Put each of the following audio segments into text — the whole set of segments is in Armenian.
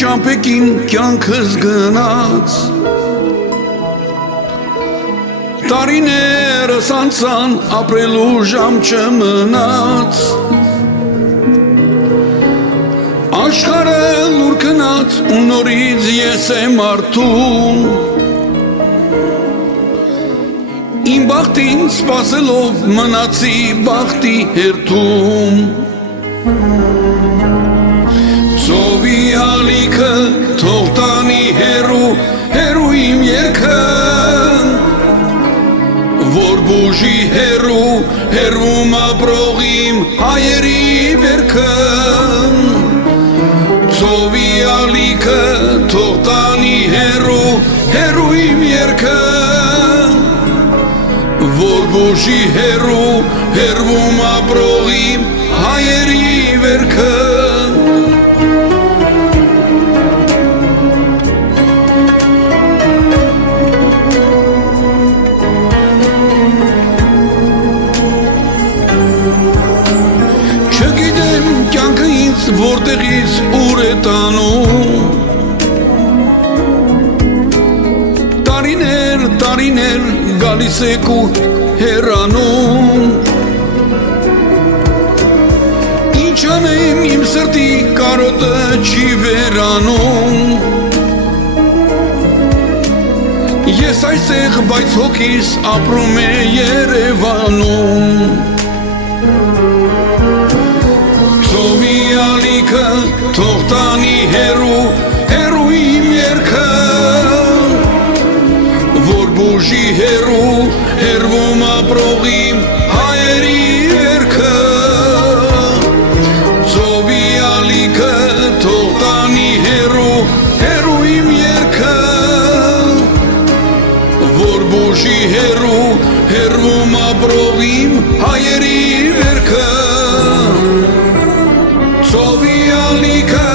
ճամպեկին կյանքս գնաց Տարիներս անցան ապրելու ժամ չմնաց Աշխարհը լուր գնաց ու նորից ես եմ արթուն Իմ բախտին սպասելով մնացի բախտի հերթում Ծովի ալիքը թող տանի հերու իմ երգը Որ բուժի հերվում ապրողիմ հայերի վերքը Ծովի ալիքը թող տանի հերու իմ երգը Որ բուժի հերվում ապրողիմ հայերի վերքը Չգիտեմ կյանքը ինձ որտեղից ուր է տանում Տարիներ գալիս եք ու հեռանում Ինչ անեմ իմ սրտի կարոտը չի վերանում Ես այստեղ բայց հոգիս ապրում է Երևանում Ծովի ալիքը թող տանի հերու իմ երգը Որ բուժի հերվում ապրողիմ հայերի վերքը Ծովի ալիքը թող տանի հերու իմ երգը Որ բուժի հերվում ապրողիմ հայերի վերքը Ծովի ալիքը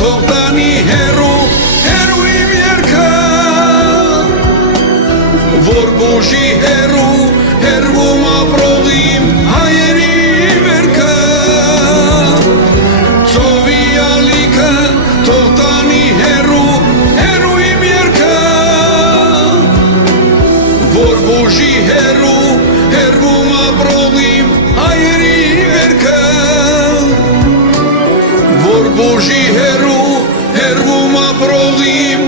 թող տանի հերու իմ երգը Որ բուժի հերվում ապրողիմ հայերի վերքը Ծովի ալիքը թող տանի հերու իմ երգը Որ բուժի հերվում ապրողիմ հայերի վերքը Որ բուժի հերվում ապրողիմ